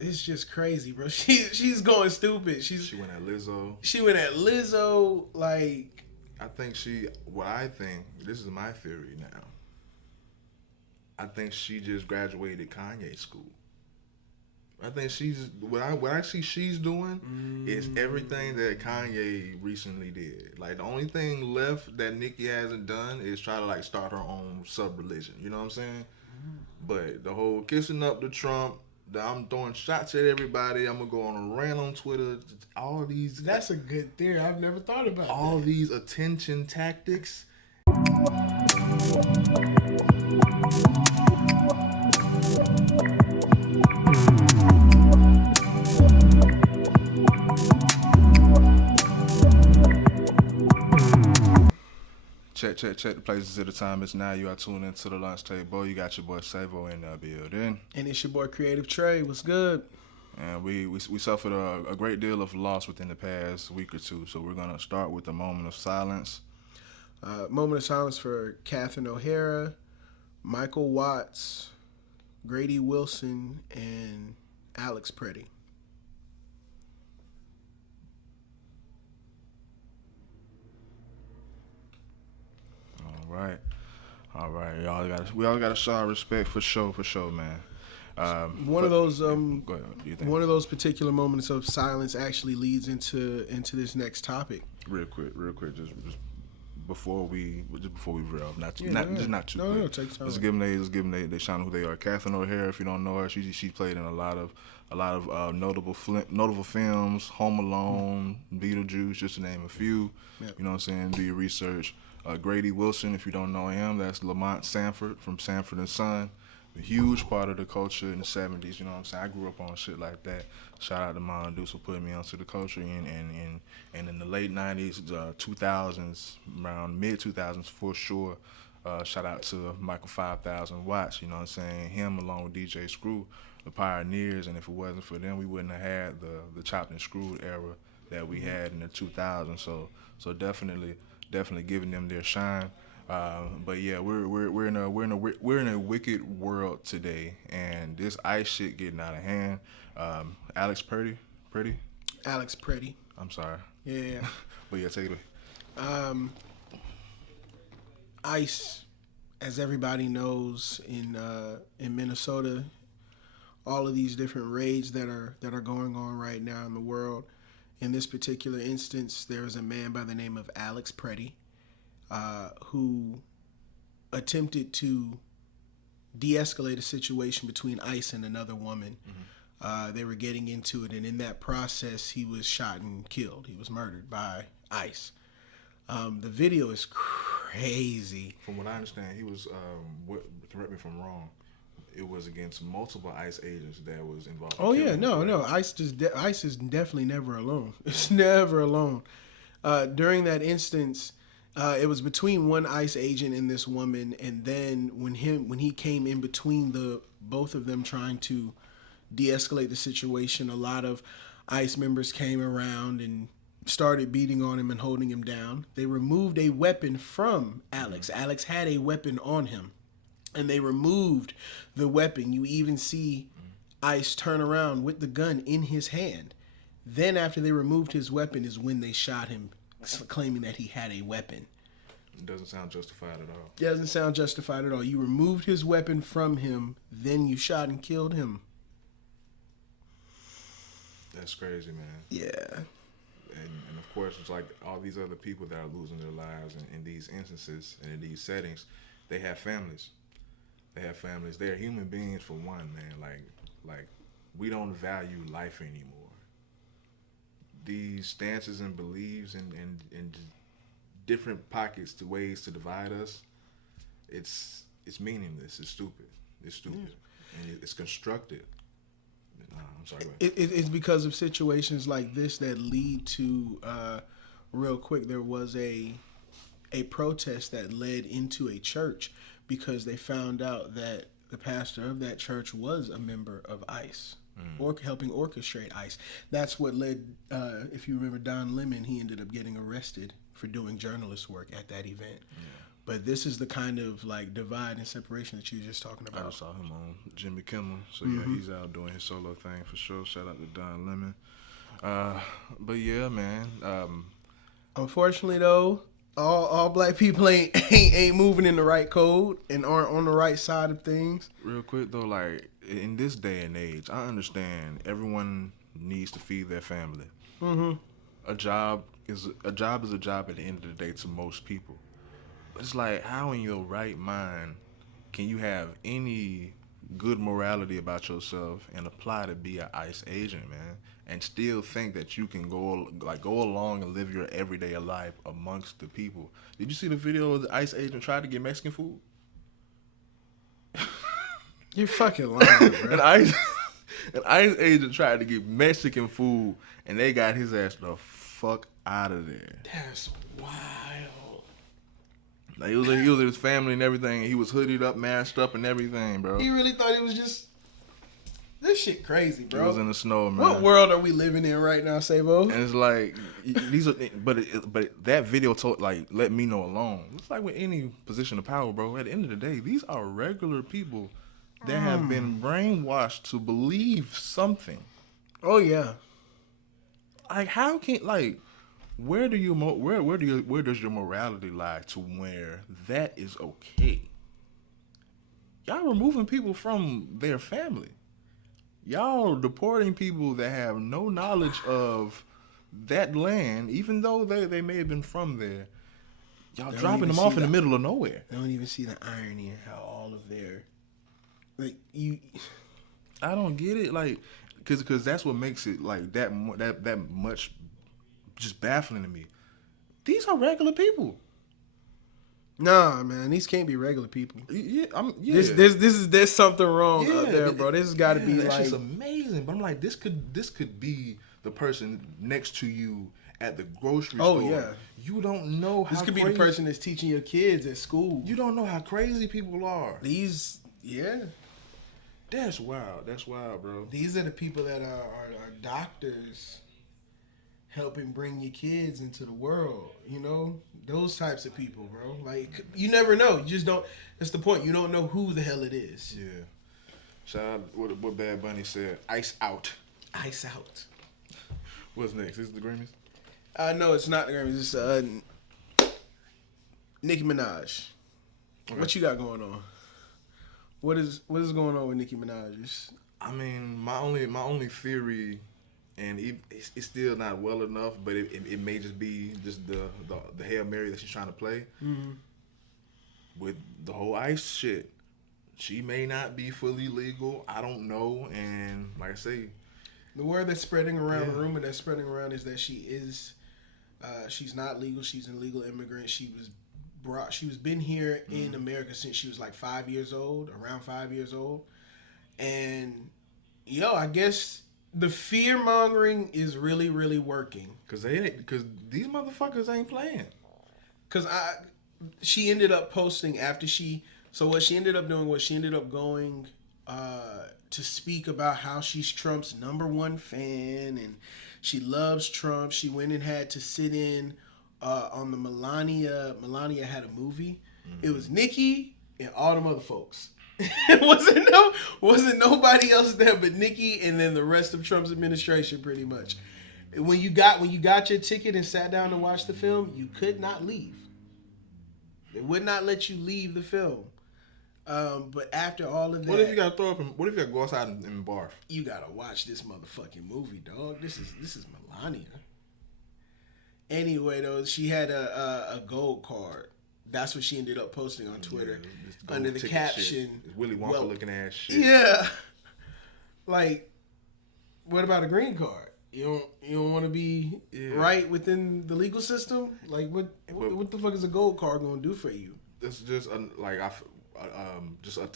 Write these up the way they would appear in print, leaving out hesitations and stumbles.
it's just crazy, bro. She's going stupid. She went at Lizzo. She went at Lizzo. Like, I think this is my theory now. I think she just graduated Kanye school. I think she's what I see she's doing is everything that Kanye recently did. Like the only thing left that Nicki hasn't done is try to like start her own sub religion. You know what I'm saying? But the whole kissing up to Trump, I'm throwing shots at everybody. I'm gonna go on a rant on Twitter. All these that's a good theory. I've never thought about all that. these attention tactics. Check, check, check the places at the time. It's now. You are tuned into the lunch table. You got your boy Savo in the building. And it's your boy Creative Trey. What's good? And we suffered a great deal of loss within the past week or two. So we're going to start with a moment of silence. Moment of silence for Catherine O'Hara, Michael Watts, Grady Wilson, and Alex Pretti. All right. We all got to show our respect for sure, man. One of those go ahead. Do you think? one of those particular moments of silence actually leads into this next topic. Real quick, just before we veer off, not too No, quick. take time. Let's give them they shine who they are. Catherine O'Hara, if you don't know her, she played in a lot of notable films, Home Alone, Beetlejuice, just to name a few. Yep. You know what I'm saying? Do your research. Grady Wilson, if you don't know him, that's Lamont Sanford from Sanford and Son. A huge part of the culture in the 70s, you know what I'm saying? I grew up on shit like that. Shout out to Mom Deuce for putting me onto the culture. And in the late 90s, 2000s, around mid-2000s for sure, shout out to Michael 5000 Watts, you know what I'm saying? Him along with DJ Screw, the pioneers, and if it wasn't for them, we wouldn't have had the chopped and screwed era that we had in the 2000s. So definitely giving them their shine. But yeah, we're in a wicked world today, and this ICE shit getting out of hand. Alex Pretti. Alex Pretti. I'm sorry. Yeah. But yeah, take it away. ICE, as everybody knows, in Minnesota, all of these different raids that are going on right now in the world. In this particular instance, there is a man by the name of Alex Pretti, who attempted to de-escalate a situation between ICE and another woman. Mm-hmm. They were getting into it, and in that process, he was shot and killed. He was murdered by ICE. The video is crazy. From what I understand, he was, correct me if I'm wrong, it was against multiple ICE agents that was involved. Oh yeah, no. ICE is definitely never alone. It's never alone. During that instance, it was between one ICE agent and this woman, and then when he came in between both of them trying to de-escalate the situation, a lot of ICE members came around and started beating on him and holding him down. They removed a weapon from Alex. Mm-hmm. Alex had a weapon on him, and they removed the weapon. You even see ICE turn around with the gun in his hand. Then after they removed his weapon is when they shot him, claiming that he had a weapon. It doesn't sound justified at all. It doesn't sound justified at all. You removed his weapon from him, then you shot and killed him. That's crazy, man. Yeah. And of course, it's like all these other people that are losing their lives in these instances and in these settings, they have families. They're human beings for one, man. Like we don't value life anymore. These stances and beliefs and different pockets to ways to divide us, it's meaningless. It's stupid. Yeah. And it's constructed. I'm sorry. It's because of situations like this that lead to, real quick, there was a protest that led into a church because they found out that the pastor of that church was a member of ICE, or helping orchestrate ICE. That's what led, if you remember Don Lemon, he ended up getting arrested for doing journalist work at that event. But this is the kind of like divide and separation that you were just talking I about. just saw him on Jimmy Kimmel. So yeah, he's out doing his solo thing for sure. Shout out to Don Lemon. But yeah, man. Unfortunately, though, all black people ain't moving in the right code and aren't on the right side of things. Real quick though, like in this day and age, I understand everyone needs to feed their family. A job is a job at the end of the day to most people. It's like, how in your right mind can you have any good morality about yourself and apply to be an ICE agent, man, and still think that you can go along and live your everyday life amongst the people? Did you see the video of the ICE agent tried to get Mexican food? You're fucking lying, bro. An ICE agent tried to get Mexican food, and they got his ass the fuck out of there. That's wild. Like, he was with his family and everything. And he was hoodied up, masked up, and everything, bro. He really thought it was just this shit crazy, bro. He was in the snow, man. What world are we living in right now, Sabo? And it's like these are, but that video told, like, let me know alone. It's like with any position of power, bro. At the end of the day, these are regular people that have been brainwashed to believe something. Oh yeah. Like, how can, like, where does your morality lie to where that is okay? Y'all removing people from their family. Y'all deporting people that have no knowledge of that land, even though they may have been from there. Y'all dropping them off in the middle of nowhere. I don't even see the irony in how all of their, like, you. I don't get it, like, because that's what makes it like that much just baffling to me. These are regular people. Nah, man, these can't be regular people. Yeah, There's something wrong out there, bro. This has got to be that's like, just amazing. But I'm like, this could be the person next to you at the grocery store. Oh yeah, you don't know how. This could be the person that's teaching your kids at school. You don't know how crazy people are. These, yeah. That's wild. That's wild, bro. These are the people that are doctors helping bring your kids into the world. You know, those types of people, bro. Like, you never know. You just don't. That's the point. You don't know who the hell it is. Yeah. Shout out what Bad Bunny said. Ice out. Ice out. What's next? Is it the Grammys? No, it's not the Grammys. It's Nicki Minaj. Okay. What you got going on? What is going on with Nicki Minaj? I mean, my only theory, and it's still not well enough, but it may just be just the Hail Mary that she's trying to play. Mm-hmm. With the whole ICE shit. She may not be fully legal. I don't know. And like I say, the word that's spreading around, the rumor that's spreading around is that she is, she's not legal. She's an illegal immigrant. She was been here in America since she was like 5 years old, around 5 years old. And I guess the fear mongering is really, really working. Because these motherfuckers ain't playing. Because she ended up posting after so what she ended up doing was she ended up going to speak about how she's Trump's #1 fan and she loves Trump. She went and had to sit in on the Melania had a movie. Mm-hmm. It was Nicki and all them other folks. It wasn't nobody else there but Nicki and then the rest of Trump's administration, pretty much. When you got your ticket and sat down to watch the film, you could not leave. They would not let you leave the film. But after all of that, what if you got to throw up? What if you got to go outside and barf? You gotta watch this motherfucking movie, dog. This is Melania. Anyway, though, she had a gold card. That's what she ended up posting on Twitter under the caption, Willy Wonka looking ass shit. Yeah. Like, what about a green card? You don't want to be right within the legal system? Like, what the fuck is a gold card gonna do for you? It's just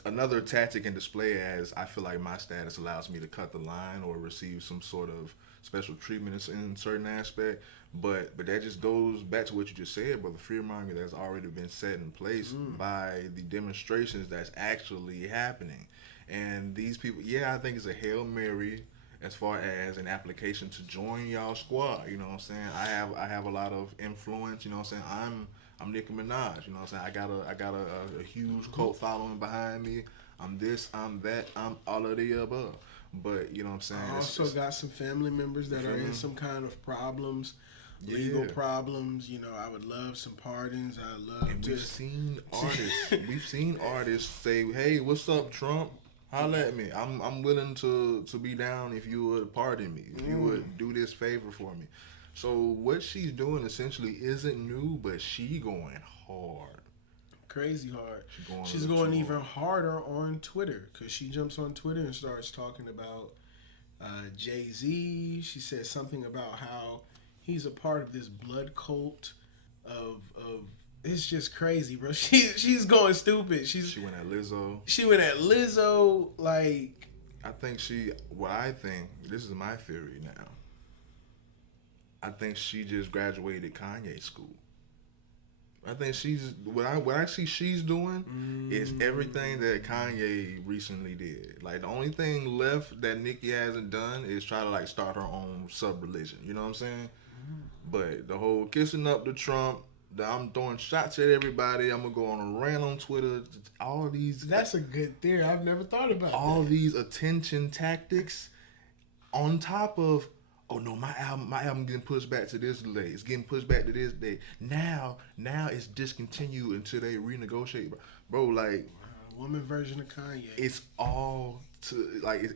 another tactic and display, as I feel like my status allows me to cut the line or receive some sort of special treatment in certain aspect. But that just goes back to what you just said, but the fear monger that's already been set in place by the demonstrations that's actually happening. And these people, I think it's a Hail Mary as far as an application to join y'all squad. You know what I'm saying? I have a lot of influence, you know what I'm saying? I'm Nicki Minaj. You know what I'm saying? I got a huge cult following behind me. I'm this, I'm that, I'm all of the above. But you know what I'm saying? I also got some family members that are in some kind of problems, legal problems. You know, I would love some pardons. I love. And we've seen artists. We've seen artists say, "Hey, what's up, Trump? Holla at me. I'm willing to be down if you would pardon me. If you would do this favor for me." So what she's doing essentially isn't new, but she going hard. Crazy hard. She's going even harder on Twitter because she jumps on Twitter and starts talking about Jay-Z. She says something about how he's a part of this blood cult of it's just crazy, bro. She's going stupid. She went at Lizzo. She went at Lizzo. Like, I think this is my theory now. I think she just graduated Kanye school. I think what I see she's doing is everything that Kanye recently did. Like, the only thing left that Nicki hasn't done is try to like start her own sub-religion. You know what I'm saying? But the whole kissing up to Trump, I'm throwing shots at everybody, I'm gonna go on a rant on Twitter, all these. That's a good theory. I've never thought about all these attention tactics on top of, oh no, my album getting pushed back to this day. It's getting pushed back to this day. Now it's discontinued until they renegotiate. Bro, like, woman version of Kanye. It's all to like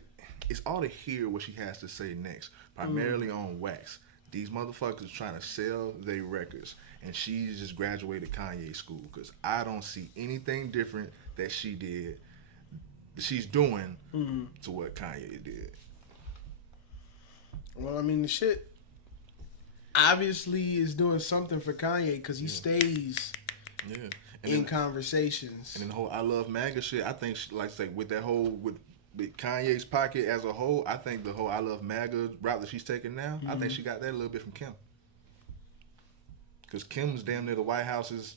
it's all to hear what she has to say next. Primarily on wax. These motherfuckers trying to sell their records, and she's just graduated Kanye school because I don't see anything different that she did, she's doing to what Kanye did. Well, I mean, the shit obviously is doing something for Kanye because he stays in conversations. And then the whole I Love MAGA shit, I think, like I say, with that whole, with Kanye's pocket as a whole, I think the whole I Love MAGA route that she's taking now, I think she got that a little bit from Kim. Because Kim's damn near the White House's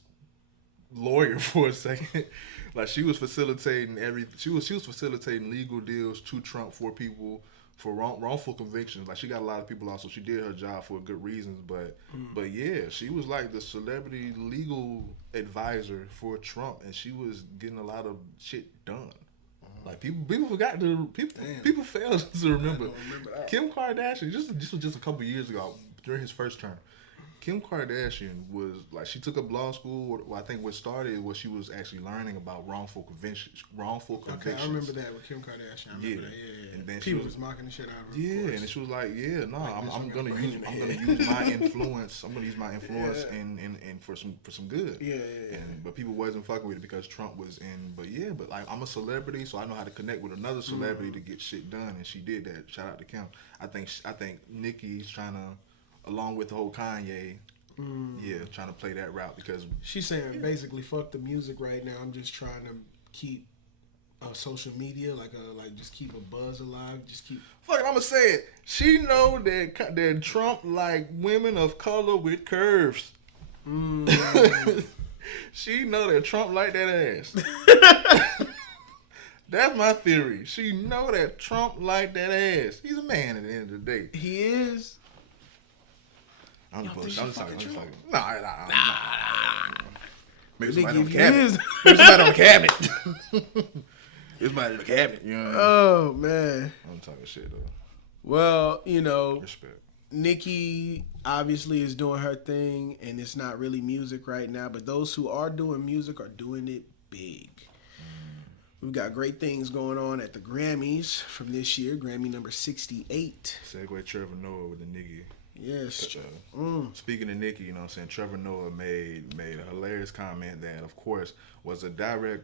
lawyer for a second. Like, she was facilitating she was facilitating legal deals to Trump for people for wrongful convictions. Like, she got a lot of people out, so she did her job for good reasons. But yeah, she was like the celebrity legal advisor for Trump, and she was getting a lot of shit done. Like, people forgot to people fail to remember. Kim Kardashian, this was just a couple years ago during his first term. Kim Kardashian was like, she took up law school. I think what started was she was actually learning about wrongful convictions. Okay, I remember that with Kim Kardashian. I remember that. Yeah. And then people was mocking the shit out of her. Yeah, and she was like, I'm gonna use my influence. I'm gonna use my influence and for some good. Yeah. But people wasn't fucking with it because Trump was in. But like, I'm a celebrity, so I know how to connect with another celebrity to get shit done, and she did that. Shout out to Kim. I think Nicki's trying to, along with the whole Kanye, trying to play that route because she's saying basically fuck the music right now. I'm just trying to keep social media like just keep a buzz alive. Just keep. Fuck it, I'ma say it. She know that Trump like women of color with curves. She know that Trump like that ass. That's my theory. She know that Trump like that ass. He's a man at the end of the day. He is. I'm just talking. Nah. Maybe somebody on the cabinet. It's somebody in the cabinet. You know what I mean? Oh, man. I'm talking shit, though. Well, you know, respect. Nicki obviously is doing her thing, and it's not really music right now, but those who are doing music are doing it big. We've got great things going on at the Grammys from this year, Grammy number 68. Segue Trevor Noah with the Nicki. Yes. Speaking of Nicki, you know what I'm saying, Trevor Noah made a hilarious comment that, of course, was a direct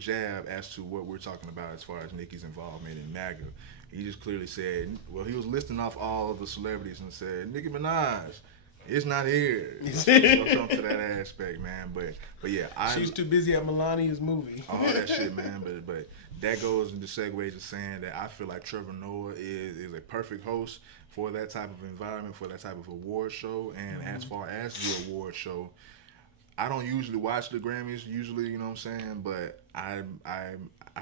jab as to what we're talking about as far as Nicki's involvement in MAGA. He just clearly said, well, he was listing off all the celebrities and said, Nicki Minaj, it's not here. Something to that aspect, man. But yeah, she's too busy at Melania's movie. All that shit, man. But that goes into segue to saying that I feel like Trevor Noah is a perfect host for that type of environment, for that type of award show. And as far as the award show, I don't usually watch the Grammys, you know what I'm saying? But I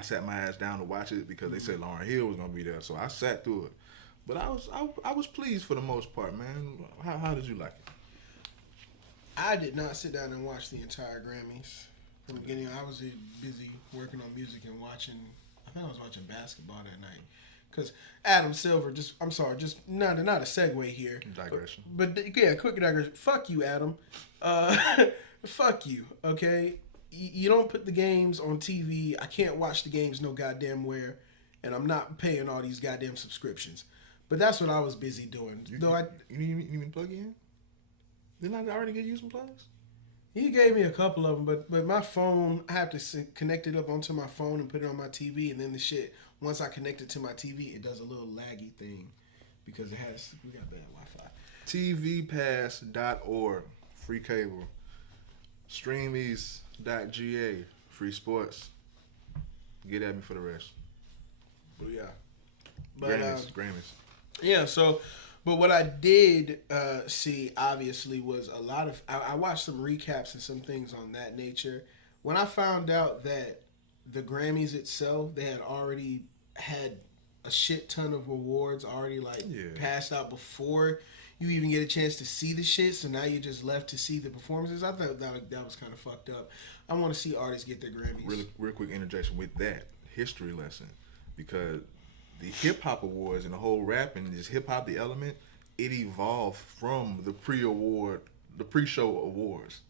sat my ass down to watch it because they said Lauryn Hill was gonna be there, so I sat through it. But I was pleased for the most part, man. How did you like it? I did not sit down and watch the entire Grammys from the beginning. I was busy working on music and watching. I think I was watching basketball that night. Because Adam Silver, just not a segue here. Digression. But yeah, quick digression. Fuck you, Adam. Fuck you. Okay, you don't put the games on TV. I can't watch the games no goddamn where, and I'm not paying all these goddamn subscriptions. But that's what I was busy doing. You need me to plug in? Didn't I already get you some plugs? He gave me a couple of them, but my phone, I have to connect it up onto my phone and put it on my TV, and then the shit, once I connect it to my TV, it does a little laggy thing because we got bad Wi-Fi. TVpass.org, free cable. Streamies.ga, free sports. Get at me for the rest. But yeah. But, Grammys. Yeah, so, but what I did see, obviously, was a lot of, I watched some recaps and some things on that nature. When I found out that the Grammys itself, they had already had a shit ton of awards already, passed out before you even get a chance to see the shit, so now you're just left to see the performances. I thought that was kind of fucked up. I want to see artists get their Grammys. Real quick interjection with that history lesson, because the hip hop awards and the whole rap and just hip hop, the element, it evolved from the pre-show awards.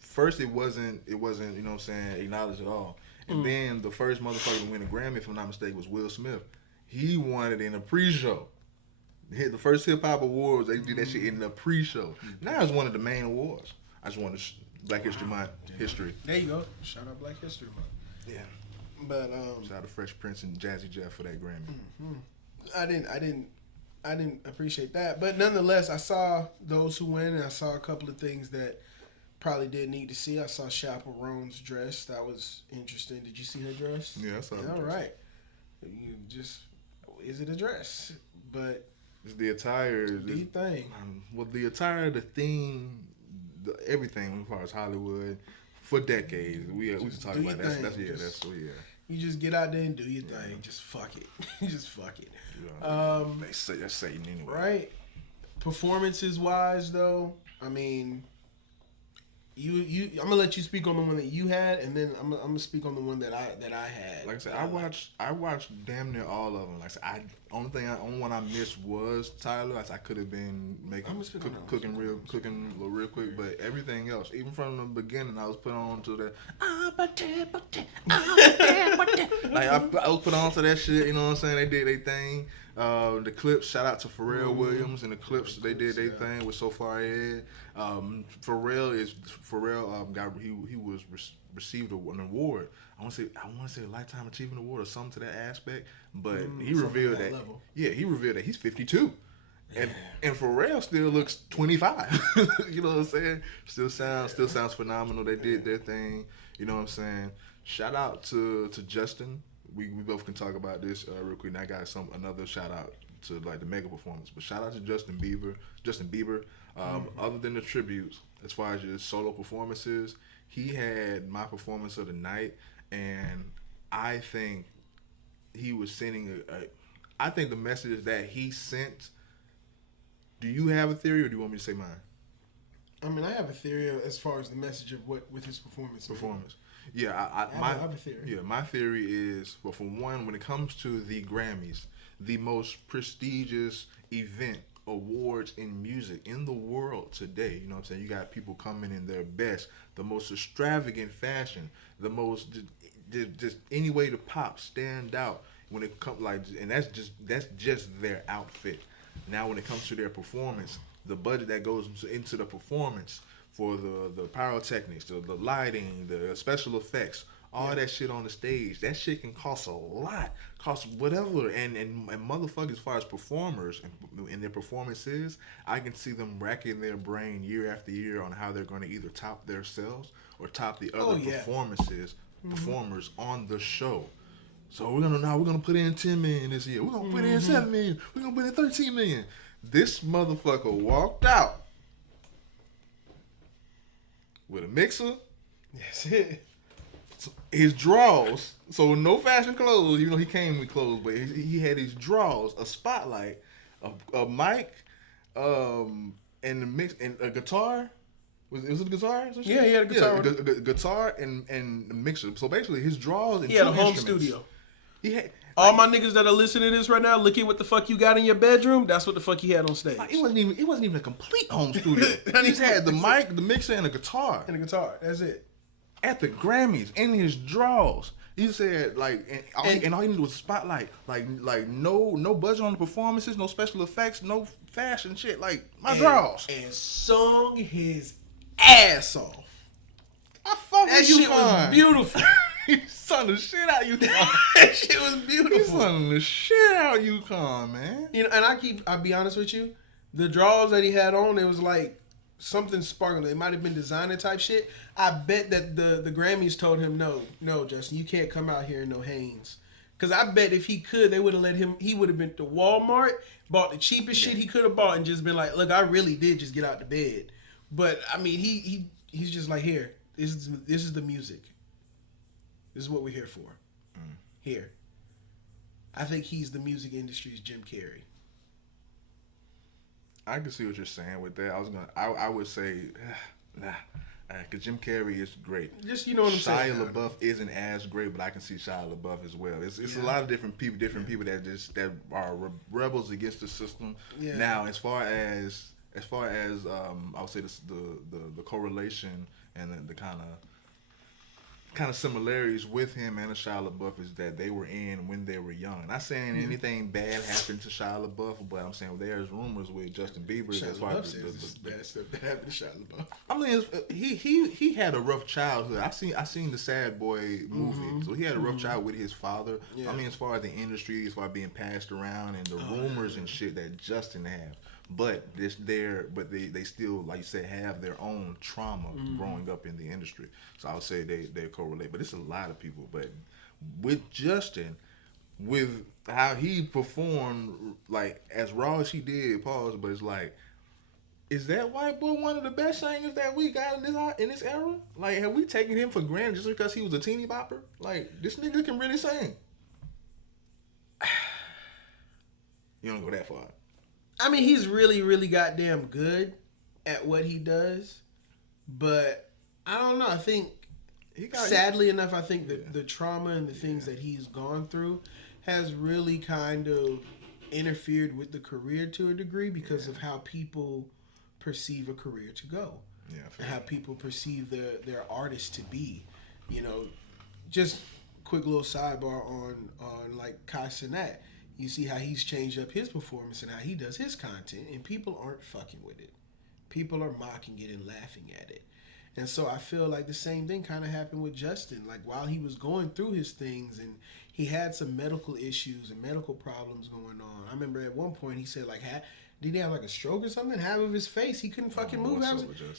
First, it wasn't, you know what I'm saying, acknowledged at all. And then the first motherfucker to win a Grammy, if I'm not mistaken, was Will Smith. He won it in a pre-show. The first hip hop awards, they did that shit in the pre-show. Now it's one of the main awards. I just wanted Black History Month history. There you go. Shout out Black History Month. Yeah. But shout out to Fresh Prince and Jazzy Jeff for that Grammy. I didn't appreciate that, but nonetheless, I saw those who win, and I saw a couple of things that probably did need to see. I saw Chaperone's dress. That was interesting. Did you see her dress? Yeah, I saw her dress. All right. Is it a dress? But it's the attire. The thing. Well, the attire, the theme, everything as far as Hollywood for decades. We can talk about that. That's yeah. You just get out there and do your thing. Just fuck it. Just fuck it. They say that's Satan anyway. Right. Performances wise, though, I mean, I'm gonna let you speak on the one that you had, and then I'm gonna speak on the one that I had. Like I said, I watched damn near all of them. Like I said, only one I missed was Tyler. I could have been cooking real quick, but everything else, even from the beginning, I was put on to the like I was put on to that shit. You know what I'm saying? They did their thing. The clips, shout out to Pharrell Williams and the clips. They did their thing with So Far Ahead. Pharrell received an award. I want to say a Lifetime Achievement Award or something to that aspect. But he revealed that level. Yeah, he revealed that he's 52. And Pharrell still looks 25. You know what I'm saying? Still sounds phenomenal. They did their thing. You know what I'm saying? Shout out to Justin. We both can talk about this real quick. And I got another shout out to like the mega performance, but shout out to Justin Bieber. Other than the tributes, as far as his solo performances, he had my performance of the night, and I think he was sending I think the message that he sent. Do you have a theory, or do you want me to say mine? I mean, I have a theory as far as the message of what with his performance. Yeah, I have a theory. Yeah, my theory is, well, for one, when it comes to the Grammys, the most prestigious event, awards in music in the world today, you know what I'm saying? You got people coming in their best, the most extravagant fashion, the most just any way to pop, stand out when it comes and that's just their outfit. Now, when it comes to their performance, the budget that goes into the performance for the pyrotechnics, the lighting, the special effects, all that shit on the stage, that shit can cost a lot, cost whatever. And motherfuckers, as far as performers and their performances, I can see them racking their brain year after year on how they're going to either top themselves or top the other performers on the show. So we're gonna put in $10 million this year. We're gonna put in $7 million. We're gonna put in $13 million. This motherfucker walked out with a mixer. That's it. His drawers. So no fashion clothes. You know he came with clothes, but he had his drawers, a spotlight, a mic, and the mix and a guitar, Was it a guitar? Yeah, he had a guitar. Yeah, guitar and the mixer. So basically, his draws and he had a home studio. He had all my niggas that are listening to this right now. Look at what the fuck you got in your bedroom. That's what the fuck he had on stage. It wasn't even a complete home studio. He just had the mic, the mixer, and a guitar. That's it. At the Grammys, in his draws. He said and all he needed was a spotlight, like no budget on the performances, no special effects, no fashion shit, like my draws. And sung his ass off. I fuck that with shit was beautiful. He sung the shit out you. That shit was beautiful. He sung the shit out UConn, man. You know, and I'll be honest with you, the draws that he had on, it was like something sparkling. It might have been designer type shit. I bet that the Grammys told him, no, Justin, you can't come out here in no Hanes. Because I bet if he could, they would have let him, he would have been to Walmart, bought the cheapest shit he could have bought, and just been like, look, I really did just get out the bed. But, I mean, he's just like, here, this is the music. This is what we're here for. Here. I think he's the music industry's Jim Carrey. I can see what you're saying with that. I would say, nah, because Jim Carrey is great. Just, you know what I'm saying. Shia LaBeouf isn't as great, but I can see Shia LaBeouf as well. It's a lot of different people that are rebels against the system. Yeah. Now, as far as I would say the correlation and the kind of similarities with him and Shia LaBeouf is that they were in when they were young. Not saying anything bad happened to Shia LaBeouf, but I'm saying there's rumors with Justin Bieber. Shia LaBeouf says bad stuff that happened to Shia LaBeouf. I mean, he had a rough childhood. I seen the Sad Boy movie, so he had a rough childhood with his father. Yeah. I mean, as far as the industry, as far as being passed around and the rumors and shit that Justin had. But they still, like you said, have their own trauma growing up in the industry. So I would say they correlate. But it's a lot of people. But with Justin, with how he performed, like as raw as he did, but it's like, is that white boy one of the best singers that we got in this era? Like, have we taken him for granted just because he was a teeny bopper? Like, this nigga can really sing. You don't go that far. I mean, he's really, really goddamn good at what he does, but I don't know. I think, sadly enough, I think that the trauma and the things that he's gone through has really kind of interfered with the career to a degree because of how people perceive a career to go, and how people perceive their artist to be. You know, just quick little sidebar on like Kai Cenat. You see how he's changed up his performance and how he does his content, and people aren't fucking with it. People are mocking it and laughing at it. And so I feel like the same thing kind of happened with Justin. Like, while he was going through his things and he had some medical issues and medical problems going on. I remember at one point he said, like, did he have like a stroke or something? Half of his face, he couldn't fucking move.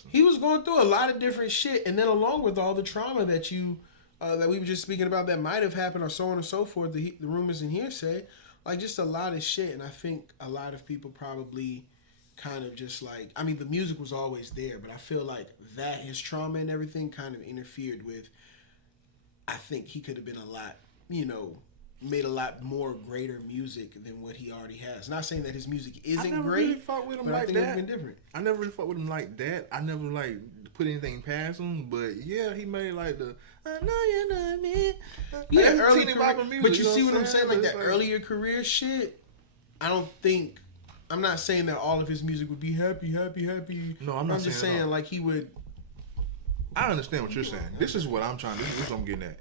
He was going through a lot of different shit. And then along with all the trauma that that we were just speaking about that might have happened or so on and so forth, the rumors and hearsay, like, just a lot of shit. And I think a lot of people probably kind of just like, I mean, the music was always there, but I feel like that, his trauma and everything kind of interfered with, I think he could have been a lot, made a lot more greater music than what he already has. Not saying that his music isn't great, really fought with him but like I think it would have been different. I never really fought with him like that. I never put anything past him, but yeah, he made like the I know you know me. Yeah, early career, music, but you see what I'm saying? Like that earlier career shit, I'm not saying that all of his music would be happy. No, I'm not. I'm just saying like he would. I understand what you're saying. This is what I'm trying to. This is what I'm getting at.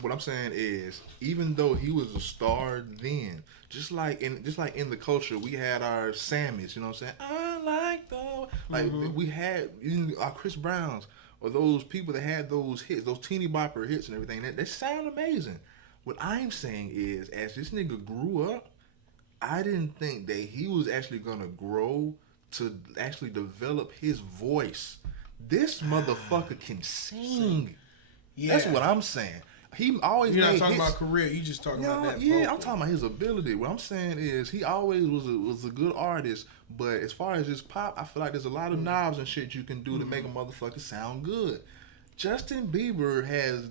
What I'm saying is, even though he was a star then, just like in the culture, we had our Sammys. You know what I'm saying? I like the we had our Chris Browns or those people that had those hits, those teeny bopper hits and everything. That sound amazing. What I'm saying is, as this nigga grew up, I didn't think that he was actually gonna grow to actually develop his voice. This motherfucker can sing. Yeah. That's what I'm saying. He always. You're not talking about career. You just talking about that. Yeah, vocal. I'm talking about his ability. What I'm saying is he always was a good artist. But as far as his pop, I feel like there's a lot of knobs and shit you can do to make a motherfucker sound good. Justin Bieber has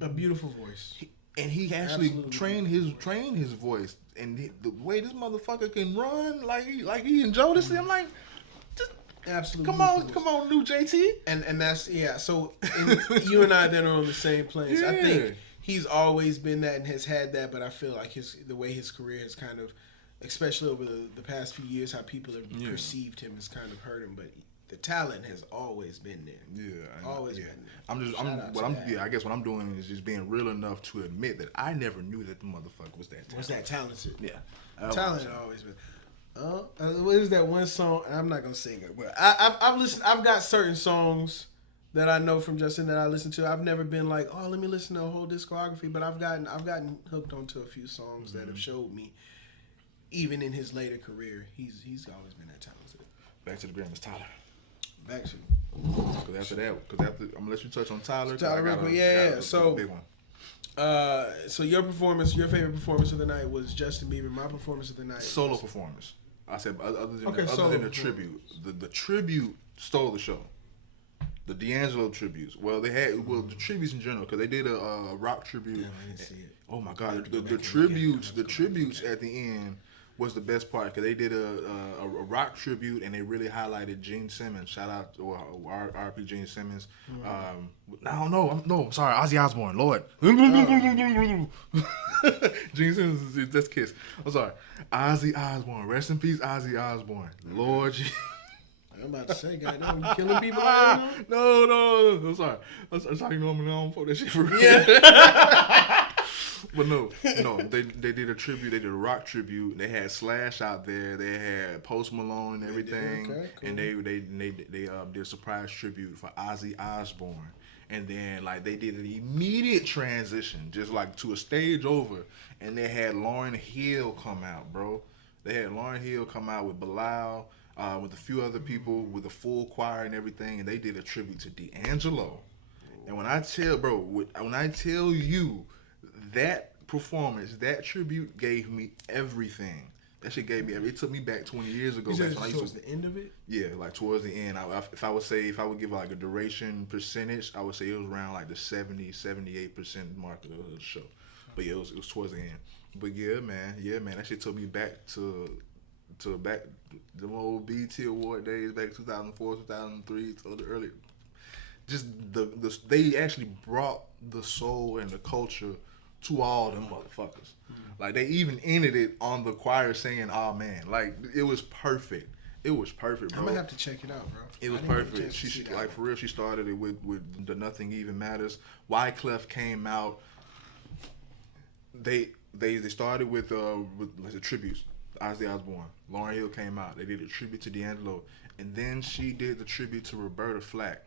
a beautiful voice, and he actually trained his voice. And the way this motherfucker can run, like he and Jodeci, I'm like. Absolutely. Come on, new JT. And that's So you and I then are on the same place. Yeah. I think he's always been that and has had that, but I feel like the way his career has kind of, especially over the past few years, how people have perceived him has kind of hurt him. But the talent has always been there. Yeah, always been there. I guess what I'm doing is just being real enough to admit that I never knew that the motherfucker was that talented. Was that talented? Yeah, talent has always been. What is that one song? I'm not gonna sing it, but I've listened. I've got certain songs that I know from Justin that I listen to. I've never been like, oh, let me listen to a whole discography, but I've gotten hooked onto a few songs that have showed me, even in his later career, he's always been that talented. Back to the Grammys, Tyler. Back to. Because after I'm gonna let you touch on Tyler. Yeah. So, big one. So your favorite performance of the night was Justin Bieber. My performance of the night, solo performance. I said other than the tribute, the tribute stole the show. The D'Angelo tributes. Well, they had the tributes in general because they did a rock tribute. Damn, I didn't see it. Oh my God, the tributes at the end was the best part because they did a rock tribute and they really highlighted Gene Simmons. Shout out to RP Gene Simmons. I'm sorry, Ozzy Osbourne. Lord, Gene Simmons. That's Kiss. I'm sorry, Ozzy Osbourne. Rest in peace, Ozzy Osbourne. Lord. I'm about to say, goddamn, you killing people right now? No. I'm sorry. That's how you normally don't fuck that shit for real. Yeah. But no, they did a tribute. They did a rock tribute. They had Slash out there. They had Post Malone and everything. Okay, cool. And they did a surprise tribute for Ozzy Osbourne. And then they did an immediate transition, just to a stage over. And they had Lauryn Hill come out, bro. They had Lauryn Hill come out with Bilal. With a few other people, with a full choir and everything, and they did a tribute to D'Angelo. And when I tell you that performance, that tribute gave me everything. That shit gave me everything. It took me back 20 years ago. Towards the end of it? Yeah, towards the end. If I would give a duration percentage, I would say it was around the 70-78% mark of the show. But yeah, it was towards the end. But yeah, man, that shit took me back to the old BET Award days, back 2004, 2003, to the early. Just they actually brought the soul and the culture to all them motherfuckers. Mm-hmm. They even ended it on the choir saying, "Oh man," it was perfect. It was perfect, bro. I'm gonna have to check it out, bro. It was perfect. She for real. She started it with the Nothing Even Matters. Wyclef came out. They started with the tributes. Ozzy Osbourne. Lauryn Hill came out. They did a tribute to D'Angelo. And then she did the tribute to Roberta Flack.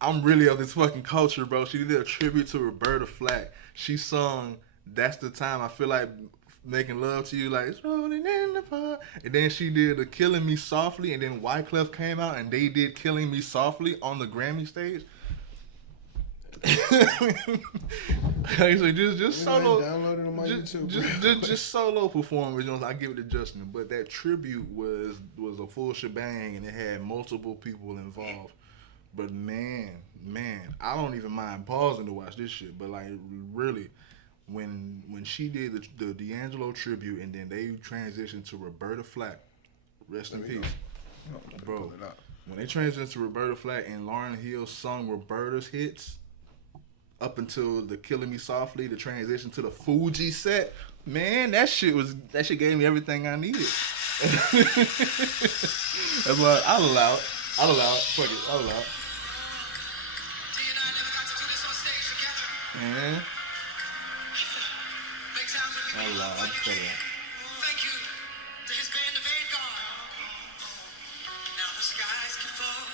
I'm really of this fucking culture, bro. She did a tribute to Roberta Flack. She sung That's the Time I Feel Like Making Love to You, it's rolling in the park. And then she did the Killing Me Softly. And then Wyclef came out and they did Killing Me Softly on the Grammy stage. So just solo, downloaded on my YouTube. just solo performance. I give it to Justin, but that tribute was a full shebang, and it had multiple people involved. But man, I don't even mind pausing to watch this shit. But really, when she did the D'Angelo tribute, and then they transitioned to Roberta Flack, rest in peace, bro. When they transitioned to Roberta Flack and Lauryn Hill sung Roberta's hits. Up until the Killing Me Softly, the transition to the Fuji set, man, that shit gave me everything I needed. That's why I'll allow it. Fuck it, I'll allow it. Man. I'll allow it. I'll just cut it out. Thank you to his band, the Vanguard. Now the skies can fall,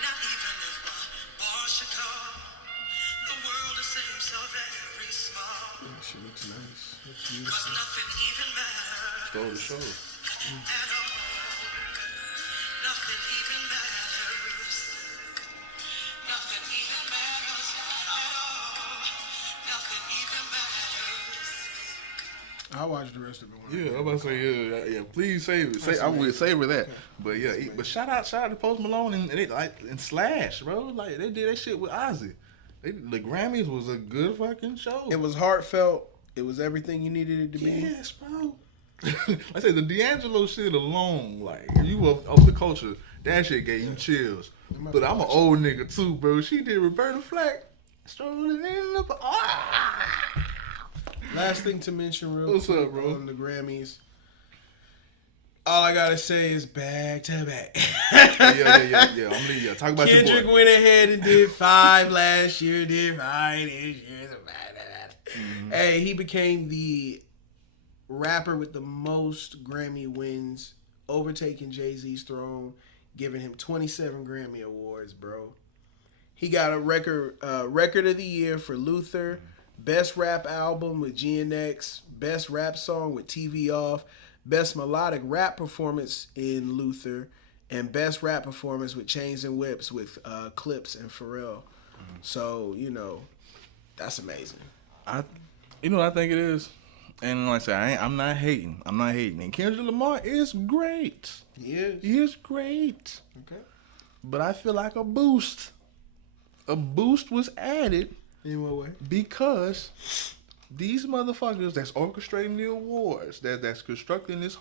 not even if my boss should call. The world is seems so very small. Yeah, she looks nice. Looks Cause beautiful. nothing even matters. Stole the show. At all. Nothing even matters. Nothing even matters at all. Nothing even matters. I'll watch the rest of it. Yeah, I'm about to say yeah. Please save it. I would savor that. Okay. But yeah, but shout out to Post Malone and Slash, bro. They did that shit with Ozzy. The Grammys was a good fucking show. It was heartfelt. It was everything you needed it to be. Yes, bro. I said the D'Angelo shit alone, like you of the culture, that shit gave you chills. But I'm an old nigga too, bro. She did Roberta Flack, strolling in the Last thing to mention real What's quick up, bro? on the Grammys. All I gotta say is back to back. Yeah. I'm leaving. Yeah, talk about Kendrick your boy. went ahead and did 5 last year, did 5 this year. Hey, he became the rapper with the most Grammy wins, overtaking Jay-Z's throne, giving him 27 Grammy Awards, bro. He got a record of the year for Luther, best rap album with GNX, best rap song with TV Off, best melodic rap performance in Luther, and best rap performance with Chains and Whips with Clips and Pharrell. So, that's amazing. What I think it is, and like I said, I'm not hating. And Kendrick Lamar is great. He is. He is great. Okay. But I feel like a boost was added. In what way? Because these motherfuckers that's orchestrating the awards, that's constructing that's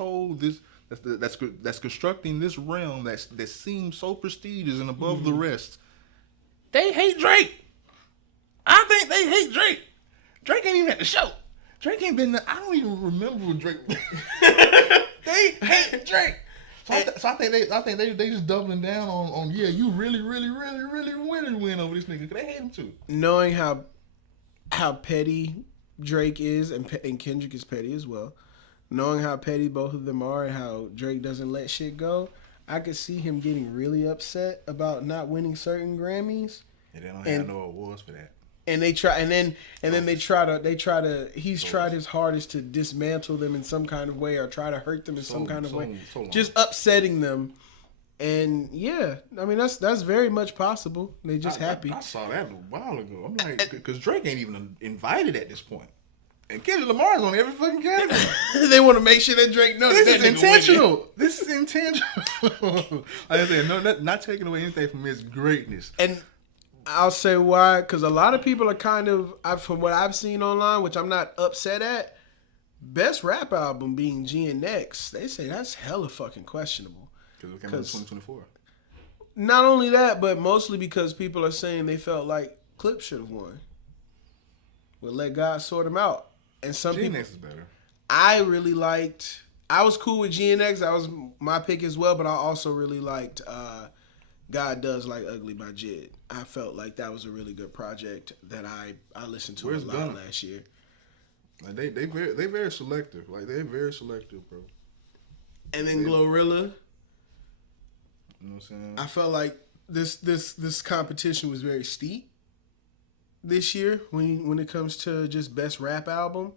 constructing this realm that seems so prestigious and above the rest, they hate Drake. I think they hate Drake. Drake ain't even at the show. Drake ain't been there. I don't even remember when Drake. They hate Drake. So I think they just doubling down on you really win over this nigga. 'Cause they hate him too. Knowing how petty Drake is, and Kendrick is petty as well. Knowing how petty both of them are and how Drake doesn't let shit go, I could see him getting really upset about not winning certain Grammys. And they don't have no awards for that. And they try, and then they try to. He's tried his hardest to dismantle them in some kind of way, or try to hurt them in some kind of way, just upsetting them. And yeah, I mean that's very much possible. They just happy. I saw that a while ago. I'm like, because Drake ain't even invited at this point, and Kendrick Lamar's on every fucking category. They want to make sure that Drake knows This that is intentional. This is intentional. Like I said, not taking away anything from his greatness. And I'll say why, because a lot of people are kind of, from what I've seen online, which I'm not upset at, best rap album being GNX, they say that's hella fucking questionable. Because it came out in 2024. Not only that, but mostly because people are saying they felt like Clip should have won. Well, let God sort him out. And some GNX people, is better. I was cool with GNX. That was my pick as well, but I also really liked God Does Like Ugly by Jid. I felt like that was a really good project that I listened to a lot last year. Like they very selective. Like they're very selective, bro. And then Glorilla. You know what I'm saying? I felt like this competition was very steep this year when it comes to just best rap album.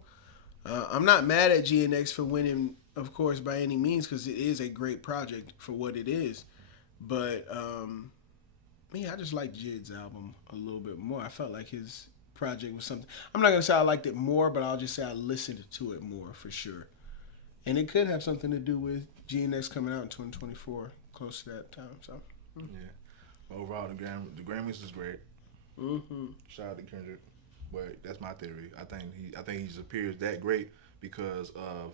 I'm not mad at GNX for winning, of course, by any means, because it is a great project for what it is. But I just liked Jid's album a little bit more. I felt like his project was something. I'm not gonna say I liked it more, but I'll just say I listened to it more for sure. And it could have something to do with GNX coming out in 2024, close to that time. So yeah. Overall, the Grammys is great. Mm-hmm. Shout out to Kendrick, but that's my theory. I think he just appears that great because of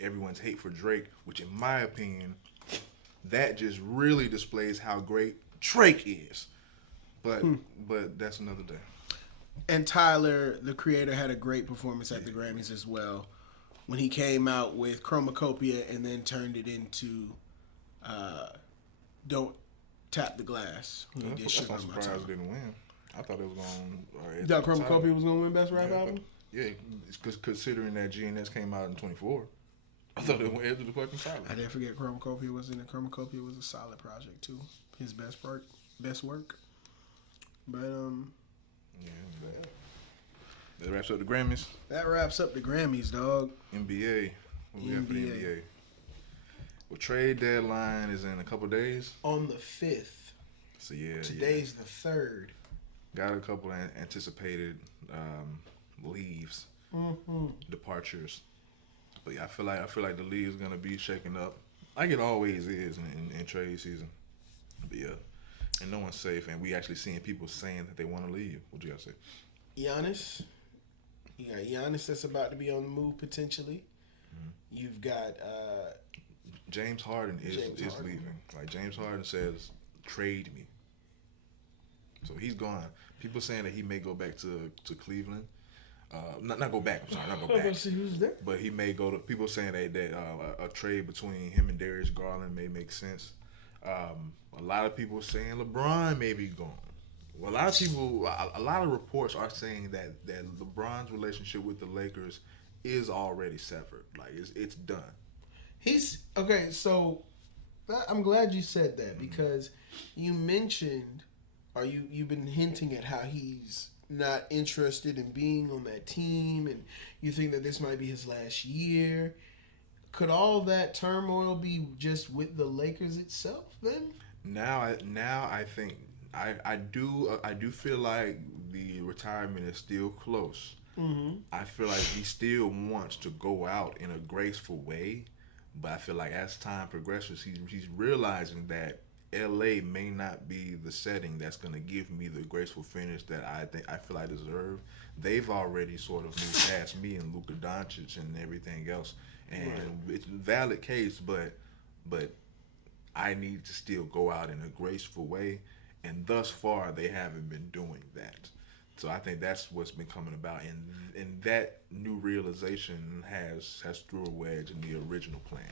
everyone's hate for Drake, which in my opinion, that just really displays how great Drake is. But that's another day. And Tyler, the creator, had a great performance at the Grammys as well when he came out with Chromacopia and then turned it into Don't Tap the Glass. He did That's Sugar I'm on My surprised Tongue. it didn't win. I thought it was going. You thought Chromacopia was going to win Best Rap Yeah, Album? Yeah, because considering that GNS came out in 24, I thought it went into the fucking solid. I didn't forget Chromacopia was in it. Chromacopia was a solid project too. His best work. But Yeah, that wraps up the Grammys. that wraps up the Grammys, dog. NBA. What we got for the NBA? Well, trade deadline is in a couple days. On the 5th. So yeah, Today's the 3rd. got a couple anticipated leaves, departures. But yeah, I feel like the league is gonna be shaking up, like it always is in trade season. But yeah, and no one's safe, and we actually seeing people saying that they want to leave. What you gotta say? Giannis. You got Giannis that's about to be on the move potentially. You've got James Harden is leaving. Like James Harden says, trade me. So he's gone. People saying that he may go back to Cleveland. Not go back. I'm sorry, not go back. See who's there. But he may go to. People saying that a trade between him and Darius Garland may make sense. A lot of people saying LeBron may be gone. Well, a lot of reports are saying that LeBron's relationship with the Lakers is already severed. Like it's done. He's okay. So I'm glad you said that because you mentioned, or you've been hinting at how he's not interested in being on that team, and you think that this might be his last year. Could all that turmoil be just with the Lakers itself then? Now I think I do feel like the retirement is still close. Mm-hmm. I feel like he still wants to go out in a graceful way, but I feel like as time progresses, he's realizing that LA may not be the setting that's going to give me the graceful finish that I feel I deserve. They've already sort of moved past me and Luka Doncic and everything else, and it's a valid case, but I need to still go out in a graceful way, and thus far they haven't been doing that. So I think that's what's been coming about, and that new realization has threw a wedge in the original plan.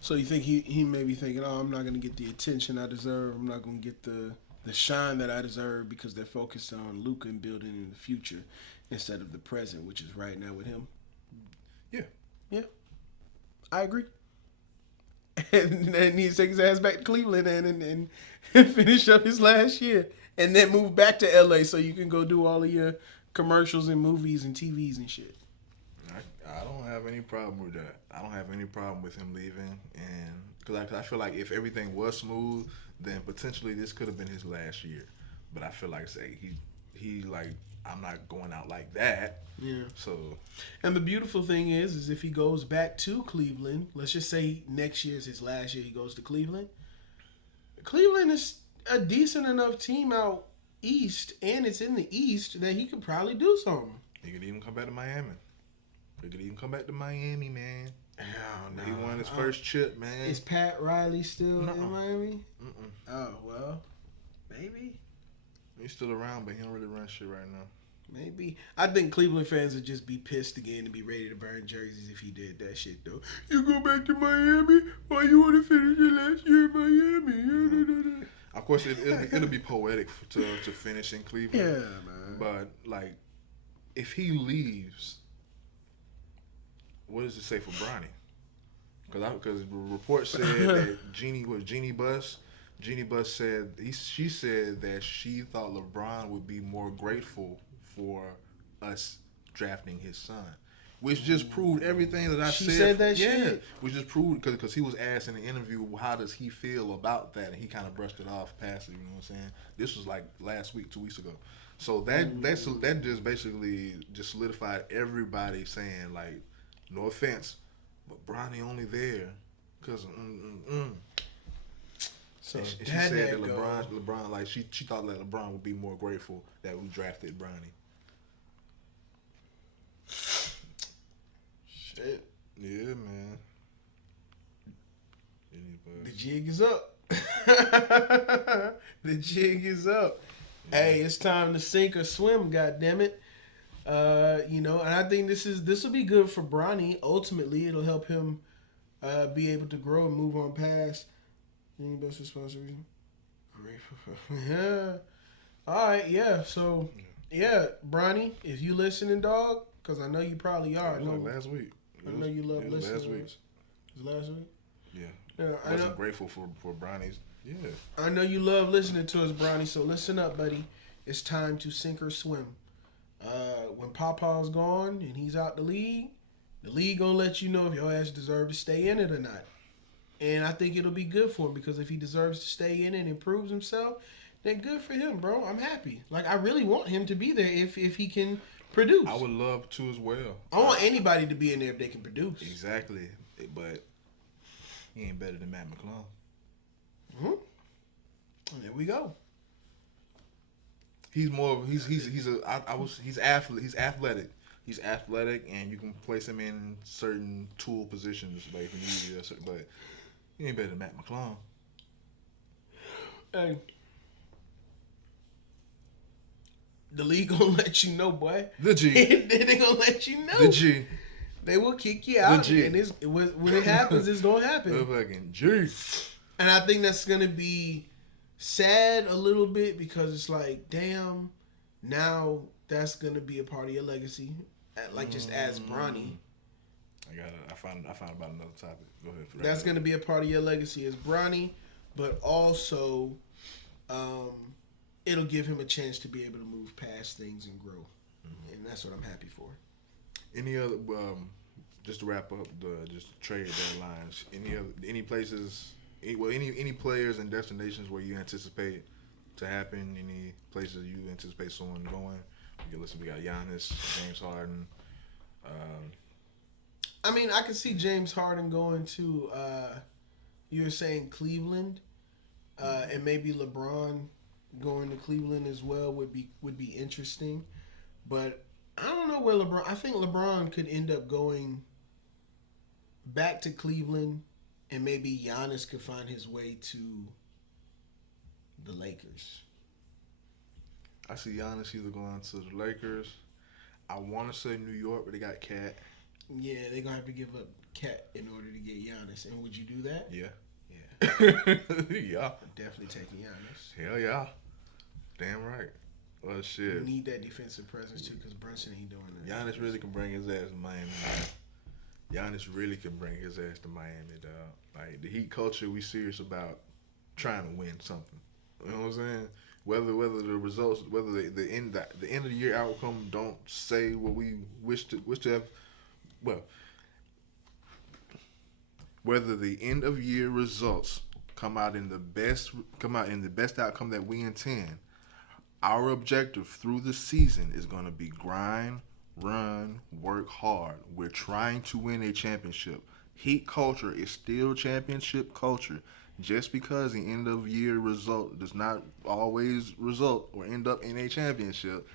So you think he may be thinking, oh, I'm not going to get the attention I deserve. I'm not going to get the shine that I deserve because they're focused on Luka and building in the future instead of the present, which is right now with him. Yeah, I agree. And then he takes his ass back to Cleveland and finish up his last year. And then move back to LA so you can go do all of your commercials and movies and TVs and shit. I don't have any problem with that. I don't have any problem with him leaving, and because I feel like if everything was smooth, then potentially this could have been his last year. But I feel like he like I'm not going out like that. Yeah. So. And the beautiful thing is if he goes back to Cleveland, let's just say next year is his last year, he goes to Cleveland. Cleveland is a decent enough team out east, and it's in the east that he could probably do something. He could even come back to Miami. Man. Hell no. He won his first chip, man. Is Pat Riley still in Miami? Mm-mm. Oh, well, maybe. He's still around, but he don't really run shit right now. Maybe. I think Cleveland fans would just be pissed again and be ready to burn jerseys if he did that shit, though. You go back to Miami? Why you want to finish your last year in Miami? Of course, it'll be poetic to finish in Cleveland. Yeah, man. But, like, if he leaves, what does it say for Bronny? Because the report said that Jeannie Buss said, she said that she thought LeBron would be more grateful for us drafting his son. Which just proved everything that I said. She said that shit? Which just proved, because he was asked in the interview, how does he feel about that? And he kind of brushed it off passive, you know what I'm saying? This was like last week, 2 weeks ago. So that just basically just solidified everybody saying, like, no offense, but Bronny only there because So she said that LeBron, like she thought that LeBron would be more grateful that we drafted Bronny. Shit. Yeah, man. The jig is up. The jig is up. Yeah. Hey, it's time to sink or swim, goddammit. And I think this will be good for Bronny. Ultimately, it'll help him be able to grow and move on past. Any best response reason? Yeah. All right, yeah. So, yeah, Bronny, if you listening, dog, because I know you probably are. It was like last week. I know you love listening. Last week. It was last week? Yeah. I wasn't grateful for Bronny's. Yeah. I know you love listening to us, Bronny, so listen up, buddy. It's time to sink or swim. When Papa's gone and he's out the league gonna let you know if your ass deserve to stay in it or not. And I think it'll be good for him because if he deserves to stay in it and improves himself, then good for him, bro. I'm happy. Like, I really want him to be there if he can produce. I would love to as well. I want anybody to be in there if they can produce. Exactly. But he ain't better than Matt McClung. There we go. He's athletic. He's athletic, and you can place him in certain tool positions, like if you need it. But he ain't better than Matt McClung. Hey. The league gonna let you know, boy. The G. They gonna let you know. The G. They will kick you out, G. and when it happens, it's gonna The happen. fucking G. And I think that's gonna be sad a little bit because it's like, damn, now that's gonna be a part of your legacy. Like just as Bronny. I found about another topic. Go ahead. That's gonna be a part of your legacy as Bronny, but also, it'll give him a chance to be able to move past things and grow, and that's what I'm happy for. Any other just to wrap up the trade deadlines? Any places? Any players and destinations where you anticipate to happen? Any places you anticipate someone going? We got Giannis, James Harden. I mean, I could see James Harden going to. You were saying Cleveland, and maybe LeBron going to Cleveland as well would be interesting, but I don't know where LeBron. I think LeBron could end up going back to Cleveland, and maybe Giannis could find his way to the Lakers. I see Giannis either going to the Lakers. I want to say New York, but they got Cat. Yeah, they're gonna have to give up Cat in order to get Giannis. And would you do that? Yeah. Yeah. Yeah. Definitely taking Giannis. Hell yeah. Damn right. Well, shit. You need that defensive presence too, because Brunson ain't doing that. Giannis really can bring his ass to Miami. Giannis really can bring his ass to Miami, dog. Like the Heat culture, we serious about trying to win something. You know what I'm saying? Whether the results, whether the end of the year outcome don't say what we wish to have. Well, whether the end of year results come out in the best outcome that we intend, our objective through the season is going to be grind, run, work hard. We're trying to win a championship. Heat culture is still championship culture. Just because the end of year result does not always result or end up in a championship,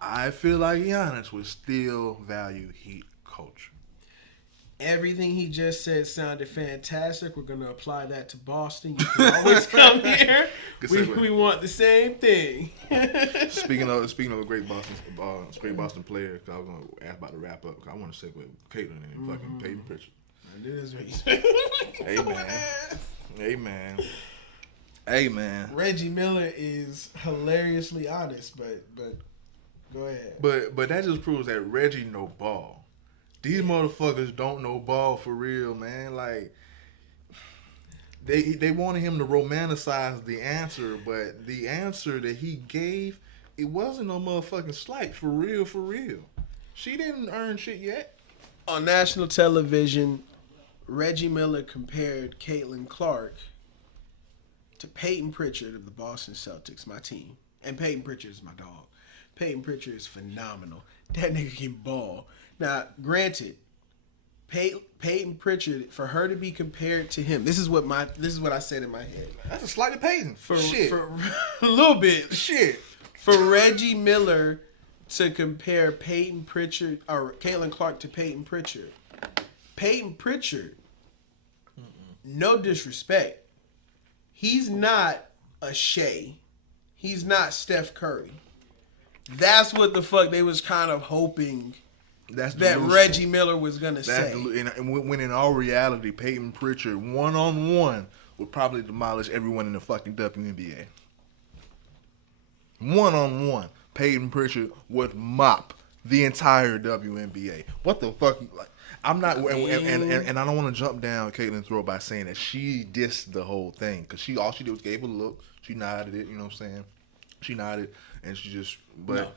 I feel like Giannis would still value Heat culture. Everything he just said sounded fantastic. We're going to apply that to Boston. You can always come here. We want the same thing. Speaking of a great Boston player, cause I was going to ask about to wrap up. Cause I want to segue with Caitlin and fucking Peyton Pritchard. Hey man. Reggie Miller is hilariously honest, but go ahead. But that just proves that Reggie know ball. These motherfuckers don't know ball for real, man. Like they wanted him to romanticize the answer, but the answer that he gave, it wasn't no motherfucking slight for real. She didn't earn shit yet. On national television, Reggie Miller compared Caitlin Clark to Peyton Pritchard of the Boston Celtics, my team. And Peyton Pritchard is my dog. Peyton Pritchard is phenomenal. That nigga can ball. Now, granted, Peyton Pritchard, for her to be compared to him, this is what I said in my head. That's a slight to Peyton. For a little bit. Shit. For Reggie Miller to compare Peyton Pritchard or Caitlin Clark to Peyton Pritchard. Peyton Pritchard, no disrespect, he's not a Shea. He's not Steph Curry. That's what the fuck they was kind of hoping that Reggie Miller was going to say. And when in all reality, Peyton Pritchard, one-on-one, would probably demolish everyone in the fucking WNBA. One-on-one, Peyton Pritchard would mop the entire WNBA. What the fuck? Like, I'm not, and I don't want to jump down Caitlin's throat by saying that she dissed the whole thing, because all she did was gave a look. She nodded it, you know what I'm saying? She nodded, and she just, but... No.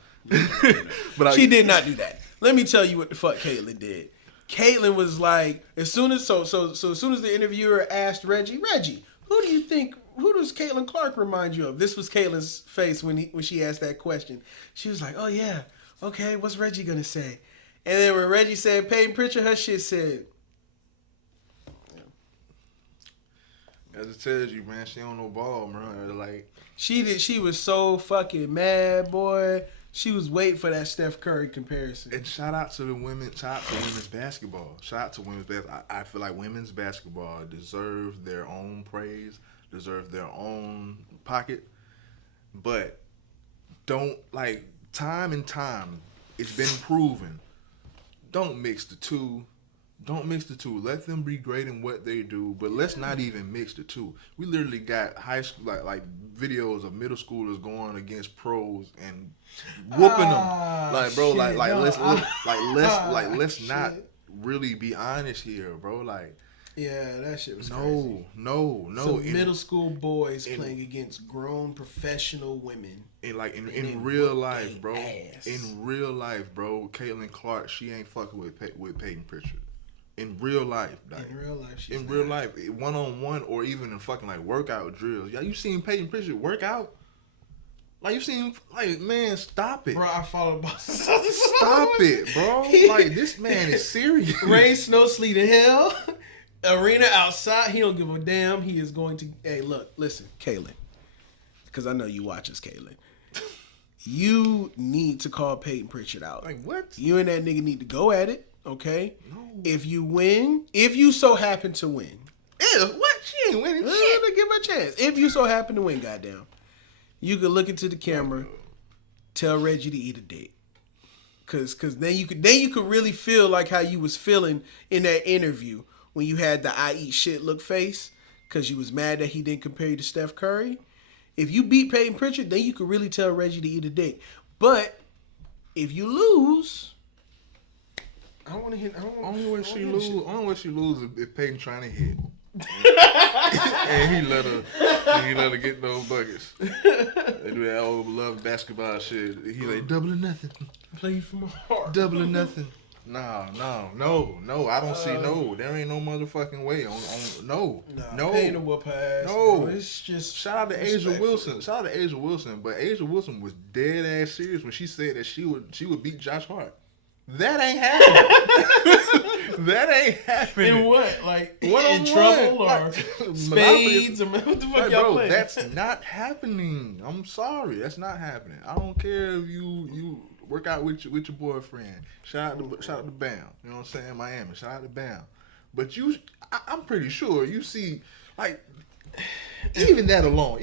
But she did not do that. Let me tell you what the fuck Caitlin did. Caitlin was like, as soon as the interviewer asked Reggie, who does Caitlin Clark remind you of? This was Caitlin's face when she asked that question. She was like, oh yeah, okay, what's Reggie gonna say? And then when Reggie said Peyton Pritchard, her shit said, as it tells you, man, she don't know ball, man. Like she was so fucking mad, boy. She was waiting for that Steph Curry comparison. And shout out to the women. Shout out to women's basketball. Shout out to women's basketball. I feel like women's basketball deserve their own praise, deserve their own pocket. But don't, like, time and time, it's been proven. Don't mix the two. Don't mix the two. Let them be great in what they do, but let's not even mix the two. We literally got high school, like videos of middle schoolers going against pros and whooping them. Like, bro, shit, let's not really be honest here, bro. Like, yeah, that shit was crazy. No. Some middle school boys playing against grown professional women. In real life, bro. In real life, bro. Caitlin Clark, she ain't fucking with Peyton Pritchard. In real life, like, in real life, 1-on-1 or even in fucking like workout drills. Yeah, you seen Peyton Pritchard work out? Like, you seen, like, man, stop it, bro. I followed Stop it, bro. Like, this man is serious. Rain, snow, sleet, and hell. Arena outside. He don't give a damn. He is going to. Hey, look, listen, Kaylin, because I know you watch us, Kaylin. You need to call Peyton Pritchard out. Like, what? You and that nigga need to go at it. Okay? No. If you win, if you so happen to win. Ew, what? She ain't winning shit. Give her a chance. If you so happen to win, goddamn. You could look into the camera, tell Reggie to eat a dick. Cause then you could really feel like how you was feeling in that interview when you had the I eat shit look face, cause you was mad that he didn't compare you to Steph Curry. If you beat Peyton Pritchard, then you could really tell Reggie to eat a dick. But if you lose, I don't want to hit. Only way she lose if Peyton trying to hit, and he let her get those buckets. They do that old love basketball shit. He like double or nothing. Play from my heart. Double or nothing. No. I don't see no. There ain't no motherfucking way. No. Paying a whoop ass. No. Bro. It's just shout out to Asia Wilson. But Asia Wilson was dead ass serious when she said that she would beat Josh Hart. That ain't happening. That ain't happening. In what? Like, in trouble or spades or what the fuck y'all playing? That's not happening. I'm sorry. That's not happening. I don't care if you work out with your boyfriend. Shout out to Bam. You know what I'm saying? Miami. Shout out to Bam. But I'm pretty sure you see, like, even that alone,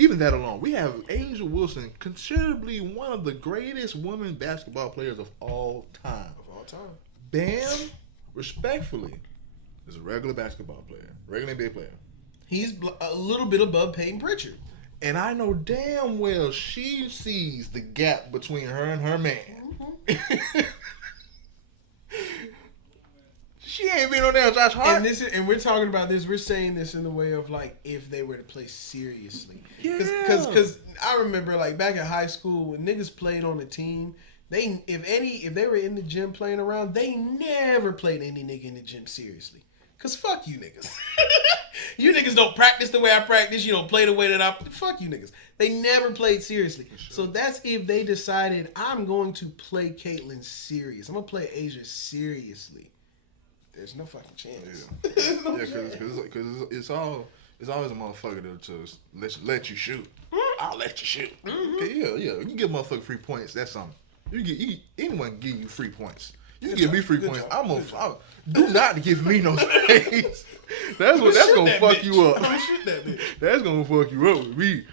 we have Angel Wilson, considerably one of the greatest women basketball players of all time. Bam, respectfully, is a regular basketball player, regular NBA player. He's a little bit above Peyton Pritchard. And I know damn well she sees the gap between her and her man. Mm-hmm. She ain't been on there, Josh Hart. And we're talking about this. We're saying this in the way of, like, if they were to play seriously. Yeah. Because I remember, like, back in high school when niggas played on a team, if they were in the gym playing around, they never played any nigga in the gym seriously. Cause fuck you niggas. You niggas don't practice the way I practice. You don't play the way that I... Fuck you niggas. They never played seriously. Sure. So that's if they decided, I'm going to play Caitlyn serious. I'm going to play Asia seriously. There's no fucking chance. Because it's always a motherfucker to let you shoot. I'll let you shoot. Mm-hmm. Okay, yeah. You give a motherfucker free points. That's something. Anyone can give you free points. You can give me free points. Do not give me no space. That's gonna fuck you up. That's gonna fuck you up with me.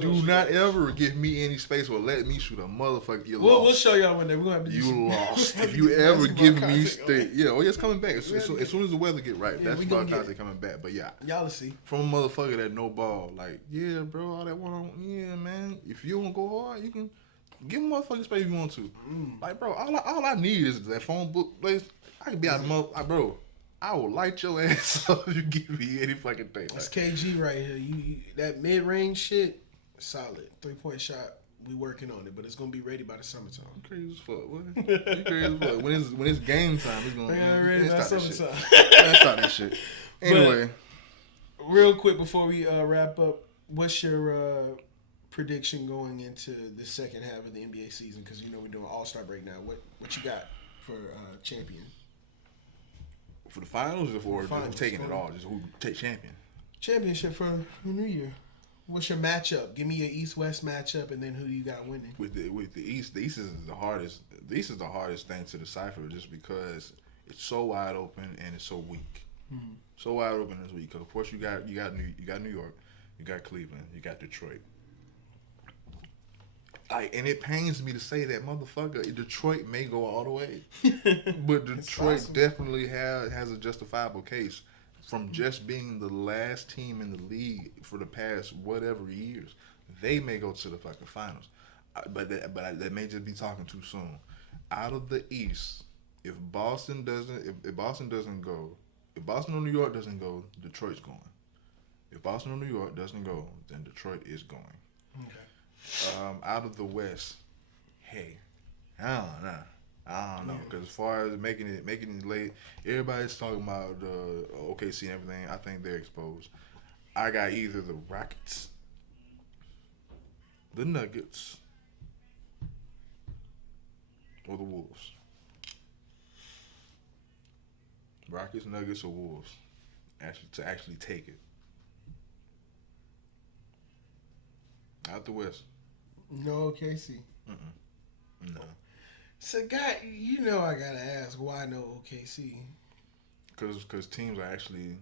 Do not ever give me any space or let me shoot a motherfucker. You lost. We'll show y'all one day. We're gonna have to do you lost. If you ever give me space, it's coming back. As soon as the weather get right, basketball content coming back. But yeah, y'all will see. From a motherfucker that no ball, like, yeah, bro, all that one, yeah, man. If you don't go hard, you can give a motherfucking space if you want to. Like, bro, all I need is that phone book place. I can be out of the bro. I will light your ass up if you give me any fucking thing. That's KG right here. You that mid range shit, solid 3-point shot. We working on it, but it's gonna be ready by the summertime. Crazy as fuck. What? You crazy as fuck. When it's game time, it's gonna be ready by summertime. Let's start that shit. Anyway, but real quick before we wrap up, what's your prediction going into the second half of the NBA season? Because you know we're doing All-Star break now. What you got for champion? For the finals or for taking it all? Just who take champion? Championship for the new year. What's your matchup? Give me your East-West matchup, and then who do you got winning? With the East, the East is the hardest. The East is the hardest thing to decipher, just because it's so wide open and it's so weak. So wide open this week. Because of course you got New York, you got Cleveland, you got Detroit. And it pains me to say that, motherfucker, Detroit may go all the way, but Detroit definitely has a justifiable case from just being the last team in the league for the past whatever years. They may go to the fucking finals, but that may just be talking too soon. Out of the East, if Boston or New York doesn't go, Detroit's going. If Boston or New York doesn't go, then Detroit is going. Okay. Out of the West, hey, I don't know. Because as far as making it late, everybody's talking about OKC and everything. I think they're exposed. I got either the Rockets, the Nuggets, or the Wolves. Rockets, Nuggets, or Wolves actually take it. Out the West. No OKC. No. So, guy, you know I gotta ask, why no OKC? Because teams are actually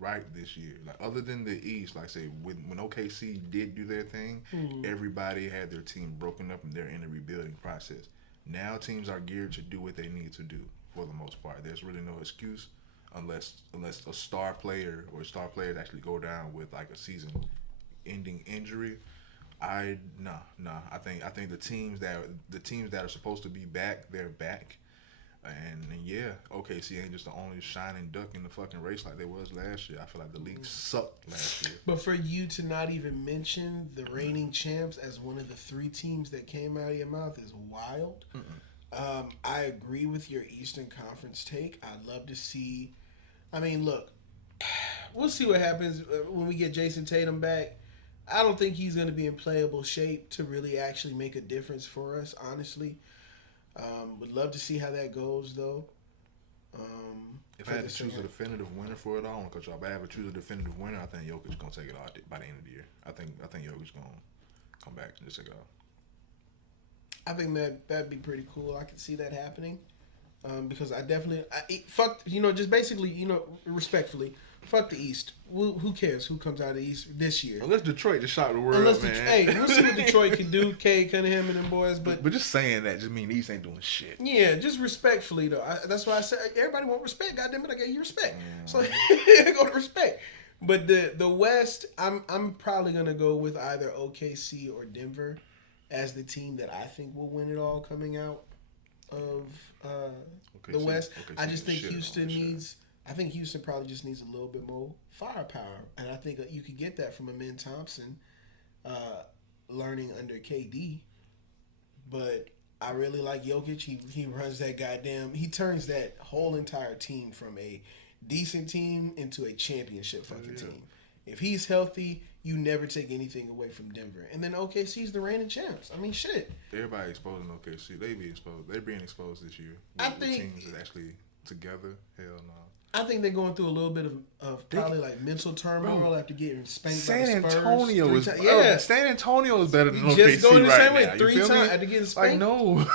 right this year. Like, other than the East, like say when OKC did do their thing, everybody had their team broken up and they're in the rebuilding process. Now teams are geared to do what they need to do for the most part. There's really no excuse unless a star player or star players actually go down with like a season-ending injury. I think the teams that are supposed to be back, they're back. And yeah, OKC ain't just the only shining duck in the fucking race like they was last year. I feel like the league sucked last year. But for you to not even mention the reigning champs as one of the three teams that came out of your mouth is wild. I agree with your Eastern Conference take. I'd love to see. I mean, look, we'll see what happens when we get Jason Tatum back. I don't think he's going to be in playable shape to really actually make a difference for us, honestly. Would love to see how that goes, though. If I had to choose a definitive winner for it all, I don't want to cut you off, but if I had to choose a definitive winner, I think Jokic's going to take it all by the end of the year. I think Jokic's going to come back and just take it all. I think that'd be pretty cool. I could see that happening. Because just basically, respectfully, fuck the East. Who cares who comes out of the East this year? Unless Detroit just shot the world up, man. Hey, we'll see what Detroit can do. Cade Cunningham and them boys. But just saying that just mean the East ain't doing shit. Yeah, just respectfully, though. That's why I said everybody want respect. Goddamn it, I gave you respect. So go to respect. But the West, I'm probably going to go with either OKC or Denver as the team that I think will win it all coming out of the West. I just think Houston needs. I think Houston probably just needs a little bit more firepower, and I think you could get that from Amen Thompson, learning under KD. But I really like Jokic. He runs that goddamn. He turns that whole entire team from a decent team into a championship fucking team. If he's healthy, you never take anything away from Denver. And then OKC's the reigning champs. I mean, shit. Everybody exposing OKC. They be exposed. They being exposed this year. I think the teams is actually together. Hell no. I think they're going through a little bit of probably like mental turmoil after getting spanked by the Spurs. San Antonio is better than OKC just going the same right way now. 3 times after getting spanked. Like no,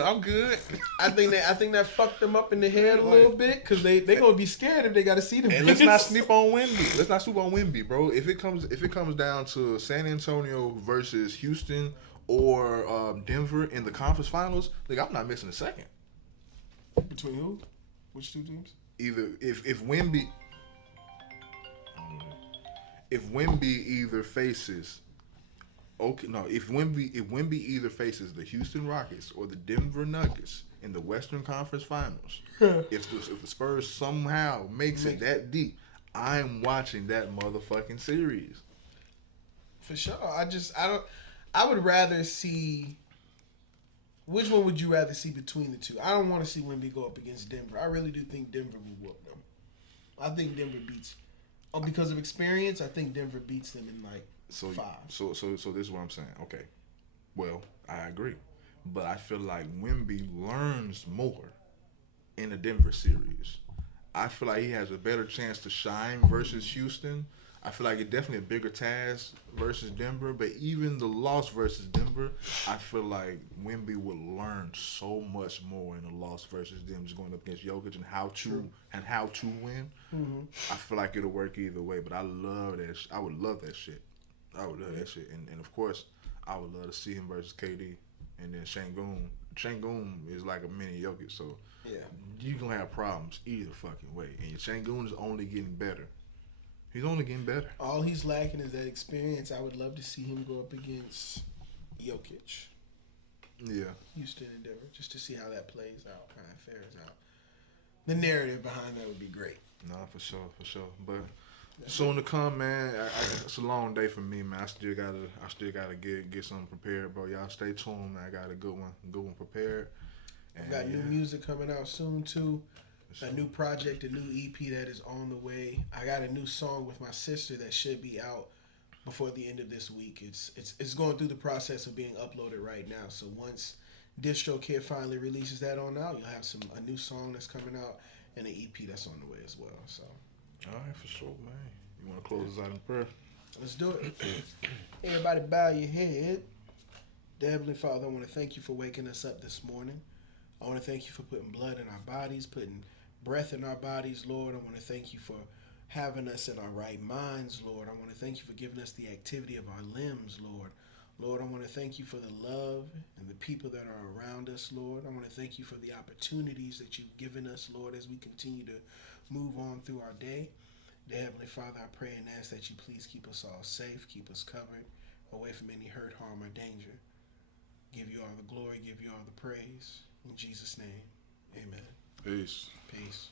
I'm good. I think that fucked them up in the head a little bit because they gonna be scared if they got to see them. And let's not sleep on Wemby. Let's not sleep on Wemby, bro. If it comes down to San Antonio versus Houston or Denver in the conference finals, I'm not missing a second. Between who? Which two teams? Either if Wemby either faces if Wemby either faces the Houston Rockets or the Denver Nuggets in the Western Conference Finals, if the Spurs somehow makes it that deep, I'm watching that motherfucking series. For sure. I would rather see. Which one would you rather see between the two? I don't want to see Wemby go up against Denver. I really do think Denver will whoop them. I think Denver beats. Because of experience, I think Denver beats them in like 5. So this is what I'm saying. Okay. Well, I agree. But I feel like Wemby learns more in the Denver series. I feel like he has a better chance to shine versus Houston. I feel like it's definitely a bigger task versus Denver, but even the loss versus Denver, I feel like Wemby would learn so much more in the loss versus them just going up against Jokic and how to win. I feel like it'll work either way, but I love that. I would love that shit. I would love that shit, and of course, I would love to see him versus KD, and then Şengün. Şengün is like a mini Jokic, so you gonna have problems either fucking way, and Şengün is only getting better. He's only getting better. All he's lacking is that experience. I would love to see him go up against Jokic. Yeah. Houston and Denver, just to see how that plays out, how it fares out. The narrative behind that would be great. No, for sure. But soon to come, man. It's a long day for me, man. I still gotta get something prepared, bro. Y'all stay tuned, man. I got a good one prepared. And got new music coming out soon too. A new project, a new EP that is on the way. I got a new song with my sister that should be out before the end of this week. It's going through the process of being uploaded right now. So once DistroKid finally releases that on out, you'll have a new song that's coming out and an EP that's on the way as well. So, all right, for sure, man. You want to close us out in prayer? Let's do it. Everybody bow your head. Dear Heavenly Father, I want to thank you for waking us up this morning. I want to thank you for putting blood in our bodies, putting breath in our bodies, Lord. I want to thank you for having us in our right minds, Lord. I want to thank you for giving us the activity of our limbs, Lord. Lord, I want to thank you for the love and the people that are around us, Lord. I want to thank you for the opportunities that you've given us, Lord, as we continue to move on through our day. Dear Heavenly Father, I pray and ask that you please keep us all safe, keep us covered, away from any hurt, harm, or danger. Give you all the glory, give you all the praise. In Jesus' name, amen. Peace. Peace.